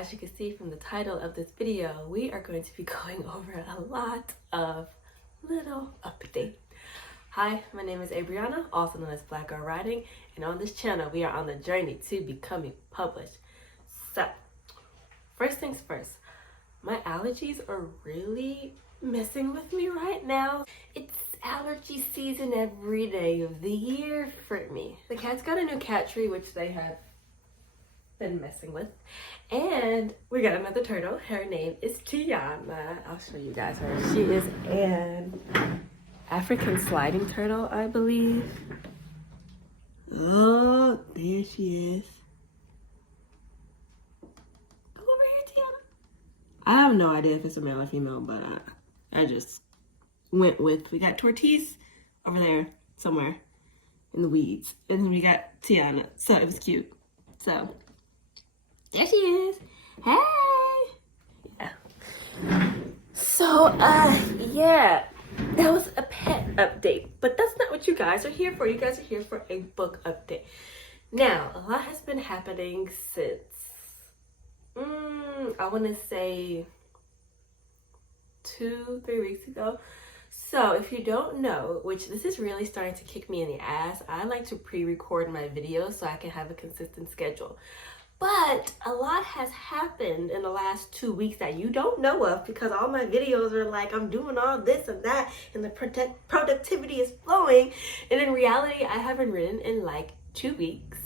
as you can see from the title of this video, we are going to be going over a lot of little updates. Hi, my name is Abriana, also known as Black Girl Writing, and on this channel we are on the journey to becoming published. So, first things first, my allergies are really messing with me right now. It's allergy season every day of the year for me. The cats got a new cat tree, which they have been messing with, and we got another turtle. Her name is Tiana. I'll show you guys her. She is an African sliding turtle, I believe. Oh, there she is. Go over here, Tiana. I have no idea if it's a male or female, but I just went with, we got Tortoise over there somewhere in the weeds, and then we got Tiana, so it was cute. So there she is. Hey. Yeah. So yeah, that was a pet update, but that's not what you guys are here for. You guys are here for a book update. Now, a lot has been happening since I want to say 2-3 weeks ago. So if you don't know, which this is really starting to kick me in the ass, I like to pre-record my videos so I can have a consistent schedule. But a lot has happened in the last 2 weeks that you don't know of, because all my videos are like, I'm doing all this and that, and the productivity is flowing. And in reality, I haven't written in like 2 weeks.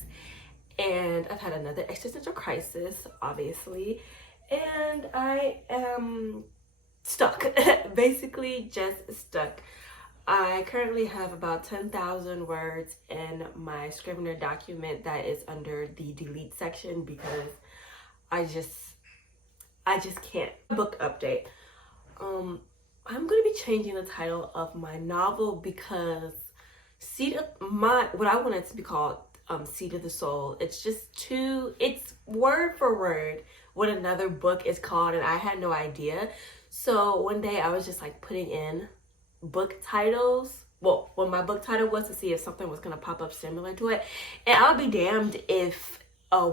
And I've had another existential crisis, obviously. And I am stuck, basically just stuck. I currently have about 10,000 words in my Scrivener document that is under the delete section because I just can't. Book update. I'm gonna be changing the title of my novel because what I want it to be called, Seed of the Soul. It's word for word what another book is called, and I had no idea. So one day I was just like putting in book titles, well, what my book title was, to see if something was going to pop up similar to it, and I'll be damned if a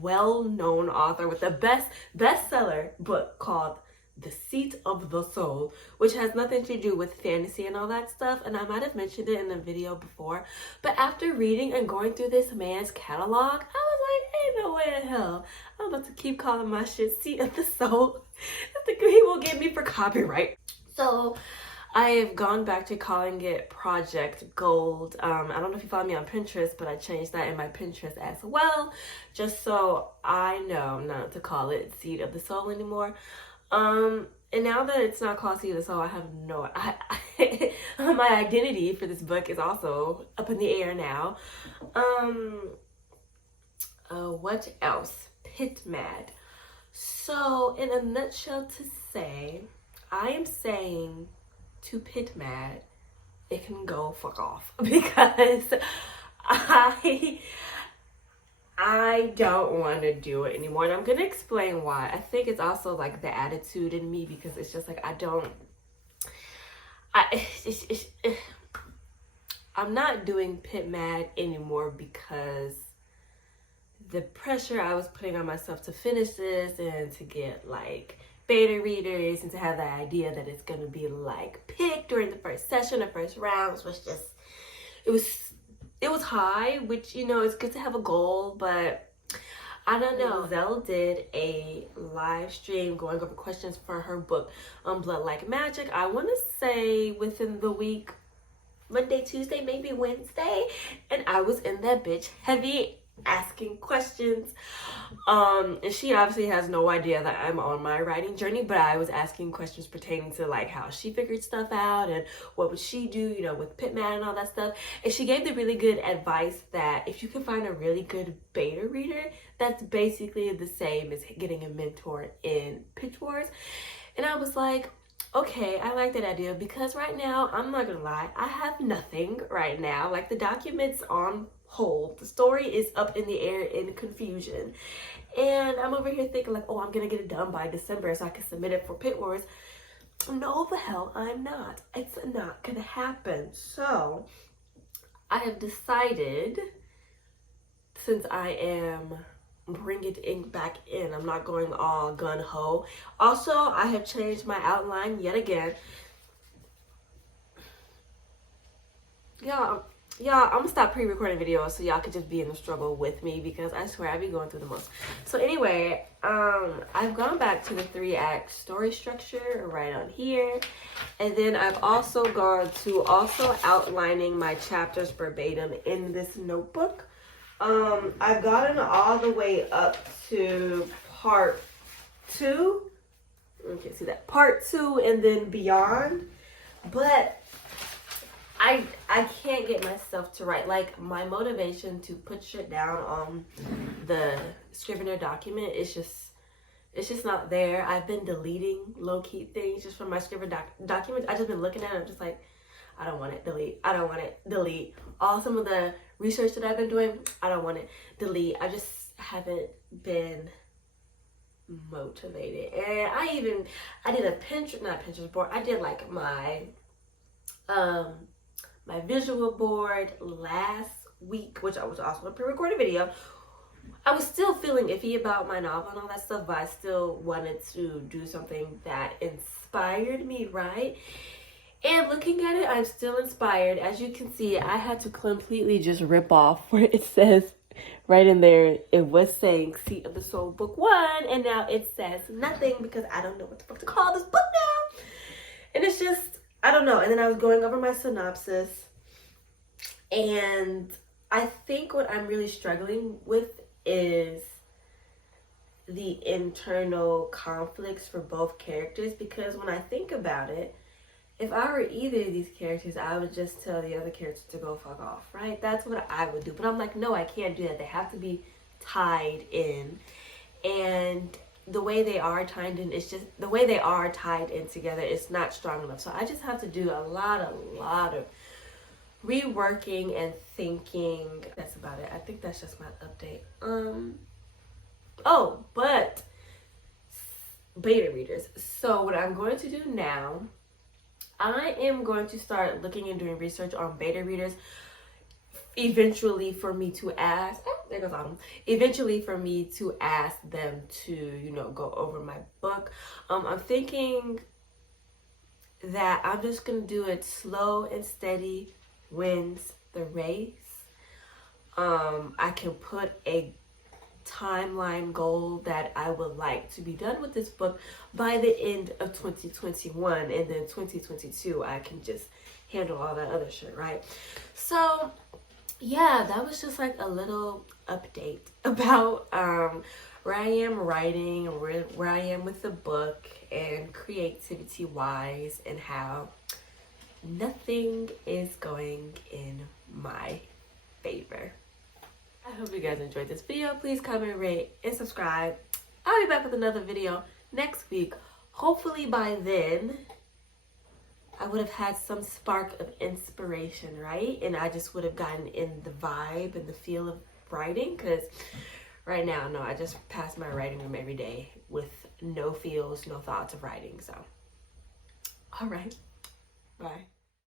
well-known author with the bestseller book called The Seat of the Soul, which has nothing to do with fantasy and all that stuff, and I might have mentioned it in the video before, but after reading and going through this man's catalog, I was like, ain't no way in hell I'm about to keep calling my shit Seat of the Soul. I think he will get me for copyright. So I have gone back to calling it Project Gold. I don't know if you follow me on Pinterest, but I changed that in my Pinterest as well, just so I know not to call it Seed of the Soul anymore. And now that it's not called Seed of the Soul, I have my identity for this book is also up in the air now. What else? Pit Mad. So in a nutshell to say, I am saying to Pit Mad, it can go fuck off, because I don't want to do it anymore, and I'm gonna explain why. I think it's also like the attitude in me, because it's just like I'm not doing Pit Mad anymore because the pressure I was putting on myself to finish this and to get like beta readers and to have the idea that it's going to be like picked during the first session or first rounds was just, it was high, which, you know, it's good to have a goal, but I don't know. Zell did a live stream going over questions for her book, Blood Like Magic. I want to say within the week, Monday, Tuesday, maybe Wednesday, and I was in that bitch heavy asking questions, and she obviously has no idea that I'm on my writing journey, but I was asking questions pertaining to like how she figured stuff out and what would she do, you know, with Pit Mad and all that stuff. And she gave the really good advice that if you can find a really good beta reader, that's basically the same as getting a mentor in Pitch Wars. And I was like, okay, I like that idea, because right now, I'm not gonna lie, I have nothing right now. Like, the document's on hold. The story is up in the air in confusion. And I'm over here thinking like, oh, I'm gonna get it done by December so I can submit it for Pit Wars. No, the hell I'm not. It's not gonna happen. So I have decided, since I am bring it back in. I'm not going all gun-ho. Also, I have changed my outline yet again. Y'all, I'm gonna stop pre-recording videos so y'all could just be in the struggle with me, because I swear I be going through the most. So anyway, I've gone back to the 3-act story structure right on here. And then I've also gone to outlining my chapters verbatim in this notebook. I've gotten all the way up to part 2. You can see that, part 2 and then beyond. But I can't get myself to write. Like, my motivation to put shit down on the Scrivener document is just not there. I've been deleting low-key things just from my Scrivener documents. I've just been looking at it. I'm just like, I don't want it, delete. I don't want it, delete. Some of the research that I've been doing, I don't want it, delete. I just haven't been motivated. And I did a Pinterest board. I did like my my visual board last week, which I was also a pre-recorded video. I was still feeling iffy about my novel and all that stuff, but I still wanted to do something that inspired me, right? And looking at it, I'm still inspired. As you can see, I had to completely just rip off where it says right in there, it was saying Seat of the Soul Book 1, and now it says nothing because I don't know what the fuck to call this book now. And it's just, I don't know. And then I was going over my synopsis, and I think what I'm really struggling with is the internal conflicts for both characters, because when I think about it, if I were either of these characters, I would just tell the other character to go fuck off, right? That's what I would do. But I'm like, no, I can't do that. They have to be tied in. And the way they are tied in, it's just, the way they are tied in together, it's not strong enough. So I just have to do a lot of reworking and thinking. That's about it. I think that's just my update. Oh, but beta readers. So what I'm going to do now, I am going to start looking and doing research on beta readers. Eventually for me to ask, there goes Autumn. Eventually for me to ask them to, you know, go over my book. I'm thinking that I'm just going to do it slow and steady wins the race. I can put a timeline goal that I would like to be done with this book by the end of 2021, and then 2022 I can just handle all that other shit, right? So yeah, that was just like a little update about where I am writing, where I am with the book, and creativity wise, and how nothing is going in my favor. I hope you guys enjoyed this video. Please comment, rate, and subscribe. I'll be back with another video next week. Hopefully by then, I would have had some spark of inspiration, right? And I just would have gotten in the vibe and the feel of writing, because right now, no, I just pass my writing room every day with no feels, no thoughts of writing. So, all right, bye.